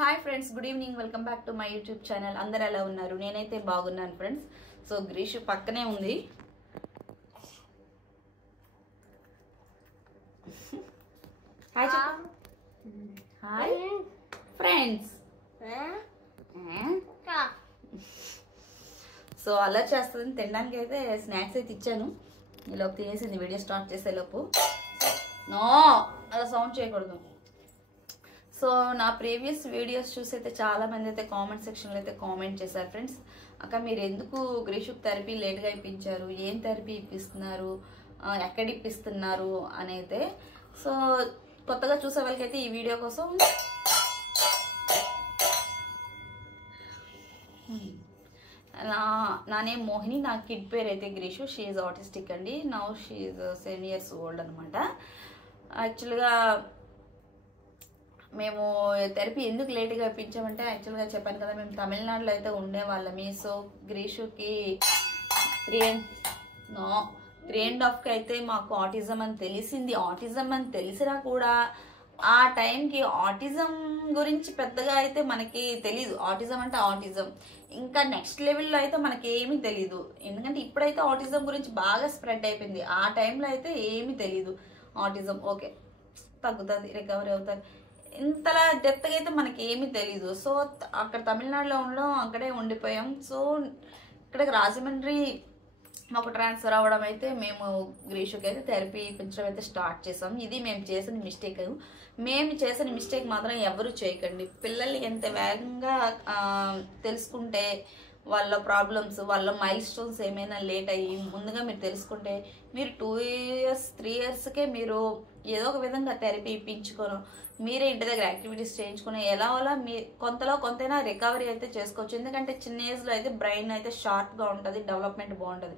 Hi friends, good evening. Welcome back to my YouTube channel. అందరు ఎలా ఉన్నారు? నేనైతే బాగున్నాను ఫ్రెండ్స్. సో గ్రీషు పక్కనే ఉంది. హాయ్ చెప్పు. Hi friends. సో అలా చేస్తుంది. తినడానికి అయితే స్నాక్స్ అయితే ఇచ్చాను. ఈలోపు తినేసింది. వీడియో స్టార్ట్ చేసేలోపు. నో, అలా సౌండ్ చేయకూడదు. సో నా ప్రీవియస్ వీడియోస్ చూసి అయితే చాలా మంది అయితే కామెంట్ సెక్షన్లో అయితే కామెంట్ చేశారు ఫ్రెండ్స్. అక్క మీరు ఎందుకు గ్రీషుక్ థెరపీ లేట్గా ఇప్పించారు, ఏం థెరపీ ఇప్పిస్తున్నారు, ఎక్కడ ఇప్పిస్తున్నారు అని అయితే. సో కొత్తగా చూసే వాళ్ళకైతే ఈ వీడియో కోసం నా నేమ్ మోహిని, నా కిడ్ పేరు అయితే గ్రీషు. షీ ఈజ్ ఆటిస్టిక్ అండి. Now she is 7 years old అనమాట. యాక్చువల్గా మేము థెరపీ ఎందుకు లేట్గా ఇప్పించామంటే, యాక్చువల్గా చెప్పాను కదా మేము తమిళనాడులో అయితే ఉండేవాళ్ళమి. సో గ్రీషుకి 3.5కి అయితే మాకు ఆటిజం అని తెలిసింది. ఆటిజం అని తెలిసినా కూడా ఆ టైంకి ఆటిజం గురించి పెద్దగా అయితే మనకి తెలీదు. ఆటిజం అంటే ఆటిజం, ఇంకా నెక్స్ట్ లెవెల్లో అయితే మనకి ఏమీ తెలీదు. ఎందుకంటే ఇప్పుడైతే ఆటిజం గురించి బాగా స్ప్రెడ్ అయిపోయింది. ఆ టైంలో అయితే ఏమీ తెలీదు. ఆటిజం ఓకే తగ్గుతుంది, రికవరీ అవుతుంది, ఇంతలా డెప్త్గా అయితే మనకి ఏమీ తెలీదు. సో అక్కడ తమిళనాడులో ఉండడం, అక్కడే ఉండిపోయాం. సో ఇక్కడికి రాజమండ్రి మాకు ట్రాన్స్ఫర్ అవ్వడం అయితే మేము గ్రీషుకి అయితే థెరపీ ఇప్పించడం అయితే స్టార్ట్ చేసాం. ఇది మేము చేసిన మిస్టేక్. మేము చేసిన మిస్టేక్ మాత్రం ఎవరు చేయకండి. పిల్లలు ఎంత వేగంగా తెలుసుకుంటే వాళ్ళ ప్రాబ్లమ్స్, వాళ్ళ మైల్ స్టోన్స్ ఏమైనా లేట్ అయ్యి ముందుగా మీరు తెలుసుకుంటే, మీరు 2 years 3 yearsకే మీరు ఏదో ఒక విధంగా థెరపీ ఇప్పించుకోను, మీరే ఇంటి దగ్గర యాక్టివిటీస్ చేయించుకుని ఎలా అలా మీ కొంతలో కొంతైనా రికవరీ అయితే చేసుకోవచ్చు. ఎందుకంటే చిన్న ఏజ్లో అయితే బ్రెయిన్ అయితే షార్ప్గా ఉంటుంది, డెవలప్మెంట్ బాగుంటుంది.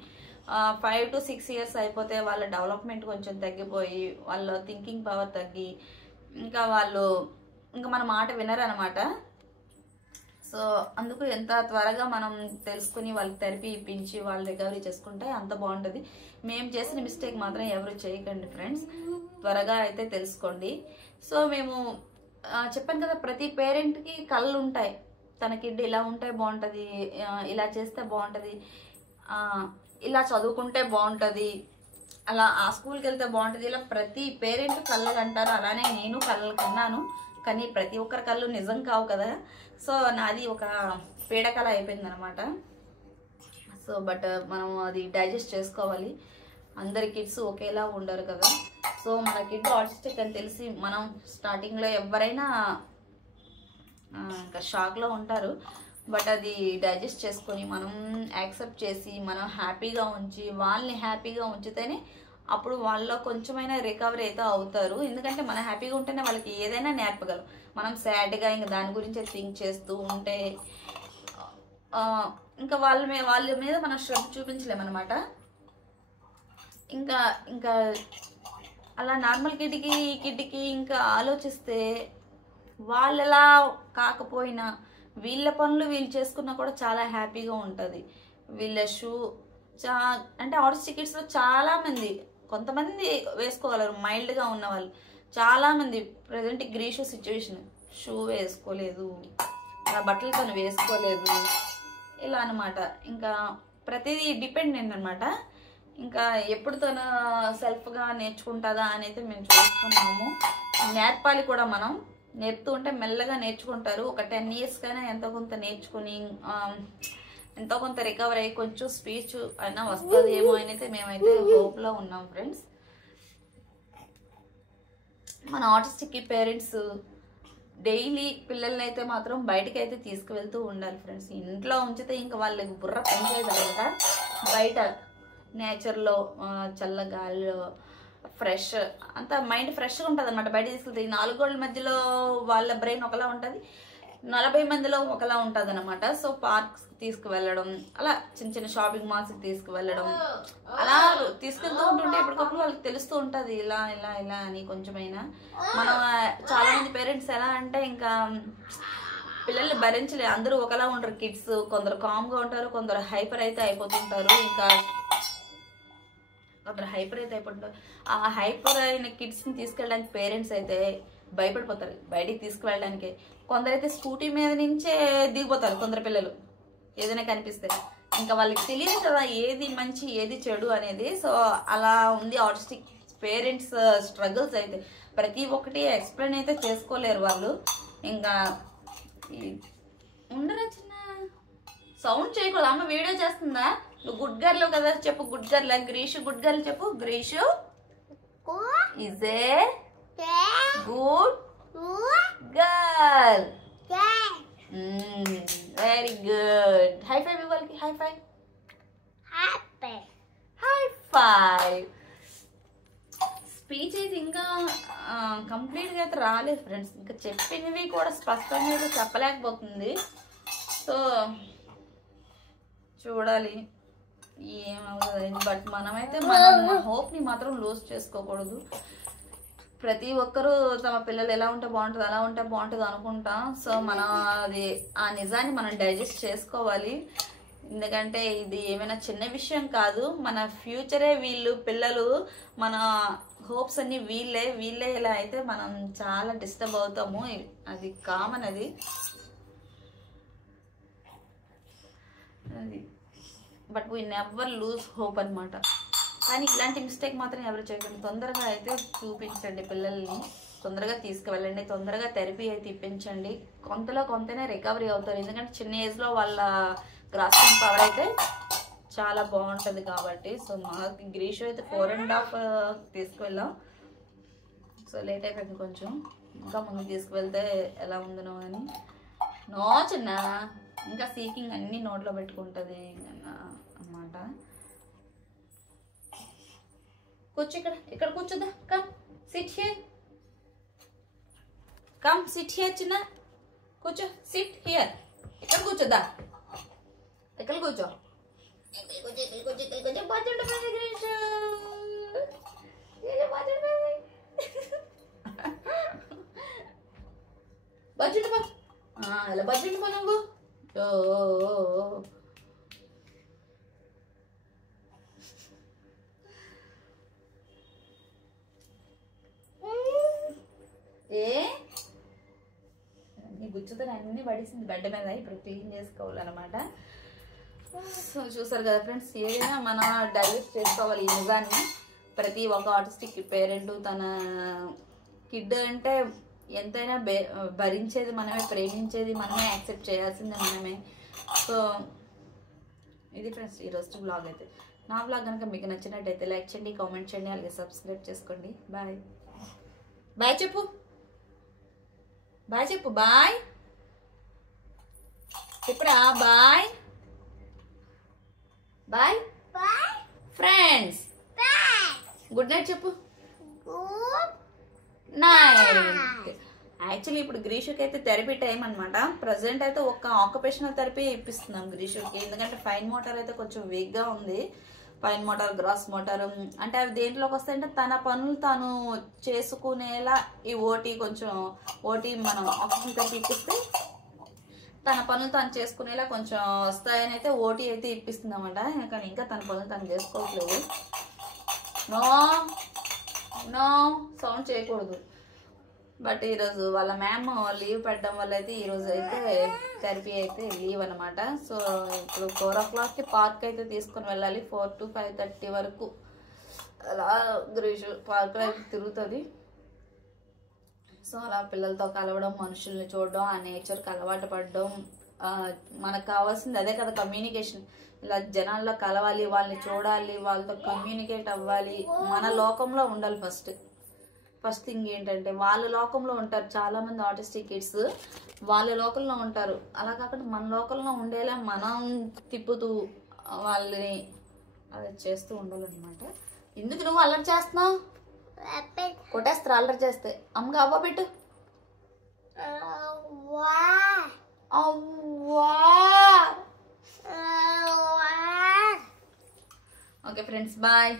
5 to 6 years అయిపోతే వాళ్ళ డెవలప్మెంట్ కొంచెం తగ్గిపోయి వాళ్ళ థింకింగ్ పవర్ తగ్గి ఇంకా మన మాట వినరు అనమాట. సో అందుకు ఎంత త్వరగా మనం తెలుసుకుని వాళ్ళకి థెరపీ ఇప్పించి వాళ్ళు రికవరీ చేసుకుంటే అంత బాగుంటుంది. మేము చేసిన మిస్టేక్ మాత్రం ఎవరు చేయకండి ఫ్రెండ్స్, త్వరగా అయితే తెలుసుకోండి. సో మేము చెప్పాను కదా, ప్రతి పేరెంట్కి కళ్ళు ఉంటాయి. తన కిడ్ ఇలా ఉంటే బాగుంటుంది, ఇలా చేస్తే బాగుంటుంది, ఇలా చదువుకుంటే బాగుంటుంది, అలా ఆ స్కూల్కి వెళ్తే బాగుంటుంది, ఇలా ప్రతి పేరెంట్ కళ్ళకు అంటారు. అలానే నేను కళ్ళకు అన్నాను, కానీ ప్రతి ఒక్కరి కళ్ళు నిజం కావు కదా. సో నాది ఒక పీడకల అయిపోయింది అనమాట. సో బట్ మనం అది డైజెస్ట్ చేసుకోవాలి. అందరి కిడ్స్ ఒకేలా ఉండరు కదా. సో మన కిడ్ ఆటిస్టిక్ అని తెలిసి మనం స్టార్టింగ్లో ఎవరైనా ఇంకా షాక్లో ఉంటారు. బట్ అది డైజెస్ట్ చేసుకొని మనం యాక్సెప్ట్ చేసి మనం హ్యాపీగా ఉంచి వాళ్ళని హ్యాపీగా ఉంచితేనే అప్పుడు వాళ్ళలో కొంచెమైనా రికవరీ అయితే అవుతారు. ఎందుకంటే మనం హ్యాపీగా ఉంటేనే వాళ్ళకి ఏదైనా నేర్పగలం. మనం సాడ్గా ఇంకా దాని గురించే థింక్ చేస్తూ ఉంటే ఇంకా వాళ్ళ మీద మనం శ్రద్ధ చూపించలేమన్నమాట. ఇంకా అలా నార్మల్ కిడ్కి ఇంకా ఆలోచిస్తే వాళ్ళలా కాకపోయినా వీళ్ళ పనులు వీళ్ళు చేసుకున్నా కూడా చాలా హ్యాపీగా ఉంటుంది. వీళ్ళ అంటే ఆటిస్టిక్ కిడ్స్లో చాలామంది, కొంతమంది వేసుకోగలరు మైల్డ్గా ఉన్న వాళ్ళు, చాలామంది ప్రజెంట్ గ్రీషు సిచ్యువేషన్ షూ వేసుకోలేదు, బట్టలు తను వేసుకోలేదు, ఇలా అనమాట. ఇంకా ప్రతిదీ డిపెండెంట్ అనమాట. ఇంకా ఎప్పుడు తను సెల్ఫ్గా నేర్చుకుంటుందా అని అయితే మేము చూస్తున్నాము. నేర్పాలి కూడా, మనం నేర్పుతూ ఉంటే మెల్లగా నేర్చుకుంటారు. ఒక 10 years కైనా ఎంతో కొంత నేర్చుకుని ఎంతో కొంత రికవర్ అయ్యి కొంచెం స్పీచ్ అయినా వస్తుంది ఏమో అని అయితే మేమైతే హోప్లో ఉన్నాం ఫ్రెండ్స్. మన ఆటిస్టిక్ పేరెంట్స్ డైలీ పిల్లల్ని అయితే మాత్రం బయటకి అయితే తీసుకువెళ్తూ ఉండాలి ఫ్రెండ్స్. ఇంట్లో ఉంచితే ఇంకా వాళ్ళకి బుర్ర పనిచేయదన్నమాట. బయట నేచర్లో చల్లగాలిలో ఫ్రెష్ అంతా మైండ్ ఫ్రెష్గా ఉంటుంది అనమాట. బయట తీసుకెళ్తే ఈ 4 గోడల మధ్యలో వాళ్ళ బ్రెయిన్ ఒకలా ఉంటుంది, 40 మందిలో ఒకలా ఉంటుంది అనమాట. సో పార్క్స్ తీసుకువెళ్ళడం, అలా చిన్న చిన్న షాపింగ్ మాల్స్కి తీసుకువెళ్ళడం, అలా తీసుకెళ్తూ ఉంటుంటే ఎప్పటికప్పుడు వాళ్ళకి తెలుస్తూ ఉంటుంది ఇలా ఇలా ఇలా అని. కొంచెమైనా మనం చాలా మంది పేరెంట్స్ ఎలా అంటే ఇంకా పిల్లల్ని భరించలే, అందరూ ఒకలా ఉంటారు. కిడ్స్ కొందరు కామ్గా ఉంటారు, కొందరు హైపర్ అయితే అయిపోతుంటారు. కొందరు హైపర్ అయితే అయిపోతుంటారు. ఆ హైపర్ అయిన కిడ్స్ని తీసుకెళ్ళడానికి పేరెంట్స్ అయితే భయపడిపోతారు బయటికి తీసుకువెళ్ళడానికి. కొందరైతే స్కూటీ మీద నుంచే దిగిపోతారు కొందరు పిల్లలు ఏదైనా కనిపిస్తే. ఇంకా వాళ్ళకి తెలియదు కదా ఏది మంచి ఏది చెడు అనేది. సో అలా ఉంది ఆటిస్టిక్ పేరెంట్స్ స్ట్రగుల్స్. అయితే ప్రతి ఒక్కటి ఎక్స్ప్లెయిన్ అయితే చేసుకోలేరు వాళ్ళు. ఇంకా ఉండరా చిన్న సౌండ్ చేయకూడదు. అమ్మ వీడియో చేస్తుందా? నువ్వు గుడ్ గర్ల్ కదా, చెప్పు good girl. Greeshu good girl చెప్పు. Greeshu is a good girl. Very good. High five ఇవ్వాలి. High five. High five. Speech అయితే ఇంకా కంప్లీట్గా అయితే రాలేదు ఫ్రెండ్స్. ఇంకా చెప్పినవి కూడా స్పష్టంగా అయితే చెప్పలేకపోతుంది. సో చూడాలి ఏమవుతుంది. బట్ మనమైతే మన హోప్ని మాత్రం లూజ్ చేసుకోకూడదు. ప్రతి ఒక్కరూ తమ పిల్లలు ఎలా ఉంటే బాగుంటుంది అలా ఉంటే బాగుంటుంది అనుకుంటాం. సో మనం అది ఆ నిజాన్ని మనం డైజెస్ట్ చేసుకోవాలి. ఎందుకంటే ఇది ఏమైనా చిన్న విషయం కాదు. మన ఫ్యూచరే వీళ్ళు పిల్లలు. మన హోప్స్ అన్ని వీళ్ళే ఇలా అయితే మనం చాలా డిస్టర్బ్ అవుతాము. అది కామన్. అది but we never lose hope అనమాట. కానీ ఇలాంటి మిస్టేక్ మాత్రం ఎవరు చేయకండి. తొందరగా అయితే చూపించండి పిల్లల్ని, తొందరగా తీసుకువెళ్ళండి, తొందరగా థెరపీ అయితే ఇప్పించండి. కొంతనే రికవరీ అవుతారు. ఎందుకంటే చిన్న ఏజ్లో వాళ్ళ గ్రాస్పింగ్ పవర్ అయితే చాలా బాగుంటుంది కాబట్టి. సో మాకు గ్రీషు అయితే 4.5 తీసుకువెళ్ళాం. సో లేట్ అయిపోయింది కొంచెం. ఇంకా ముందు తీసుకువెళ్తే ఎలా ఉందనో అని. నో చిన్న ఇంకా సీకింగ్ అన్ని నోట్లో పెట్టుకుంటుంది అన్నమాట. కూర్చో ఇక్కడ కూర్చోదా. Come sit here. Come sit here చిన్న. కూర్చో. Sit here. ఇక్కడ కూర్చోదా. ఇక్కడ కూర్చో. ఎలా బడ్జెట్ పో నువ్వు. గుచ్చుతో అన్ని పడేసింది బెడ్ మీద. ఇప్పుడు క్లీన్ చేసుకోవాలన్నమాట. సో చూసారు కదా ఫ్రెండ్స్, ఏదైనా మనం డైజెస్ట్ చేసుకోవాలి ఈ నిజాన్ని. ప్రతి ఒక్క ఆటిస్టిక్ పేరెంట్ తన కిడ్ అంటే ఎంతైనా భరించేది మనమే, ప్రేమించేది మనమే, యాక్సెప్ట్ చేయాల్సిందే మనమే. సో ఇది ఫ్రెండ్స్ ఈరోజు బ్లాగ్ అయితే. నా బ్లాగ్ కనుక మీకు నచ్చినట్టయితే లైక్ చేయండి, కామెంట్ చేయండి, అలాగే సబ్స్క్రైబ్ చేసుకోండి. బాయ్ బాయ్ చెప్పు. బాయ్ చెప్పు. బాయ్ చెప్పురా. Bye bye friends. Good night చెప్పు. నైట్. యాక్చువల్లీ ఇప్పుడు గ్రీషుకి అయితే థెరపీ టైం అనమాట. ప్రజెంట్ అయితే ఒక ఆక్యుపేషనల్ థెరపీ ఇప్పిస్తున్నాం గ్రీషుకి. ఎందుకంటే ఫైన్ మోటార్ అయితే కొంచెం వీక్గా ఉంది. ఫైన్ మోటార్, గ్రాస్ మోటార్ అంటే అవి దేంట్లోకి వస్తాయంటే తన పనులు తాను చేసుకునేలా ఈ ఓటీ మనం ఆక్సిజన్ థెరపీ ఇప్పిస్తే తన పనులు తాను చేసుకునేలా కొంచెం వస్తాయని అయితే ఓటీ అయితే ఇప్పిస్తుందన్నమాట. కానీ ఇంకా తన పనులు తాను చేసుకోవట్లేదు. నో సౌండ్ చేయకూడదు. బట్ ఈరోజు వాళ్ళ మ్యామ్ లీవ్ పెట్టడం వల్ల అయితే ఈరోజు అయితే థెరపీ అయితే లీవ్ అనమాట. సో ఇప్పుడు 4 o'clockకి పార్క్ అయితే తీసుకొని వెళ్ళాలి. 4 to 5:30 వరకు అలా గ్రీషు పార్క్ అయితే తిరుగుతుంది. సో అలా పిల్లలతో కలవడం, మనుషుల్ని చూడడం, ఆ నేచర్కి అలవాటు పడడం. మనకు కావాల్సింది అదే కదా, కమ్యూనికేషన్. ఇలా జనాల్లో కలవాలి, వాళ్ళని చూడాలి, వాళ్ళతో కమ్యూనికేట్ అవ్వాలి, మన లోకంలో ఉండాలి. ఫస్ట్ థింగ్ ఏంటంటే వాళ్ళ లోకంలో ఉంటారు చాలా మంది ఆటిస్టిక్ కిడ్స్, వాళ్ళ లోకంలో ఉంటారు. అలా కాకుండా మన లోకంలో ఉండేలా మనం తిప్పుతూ వాళ్ళని అది చేస్తూ ఉండాలన్నమాట. ఎందుకు నువ్వు అల్లరి చేస్తున్నావు? కొట్టేస్తారు అల్లరి చేస్తే. అమ్మకి అవ్వ పెట్టు. Okay friends, bye.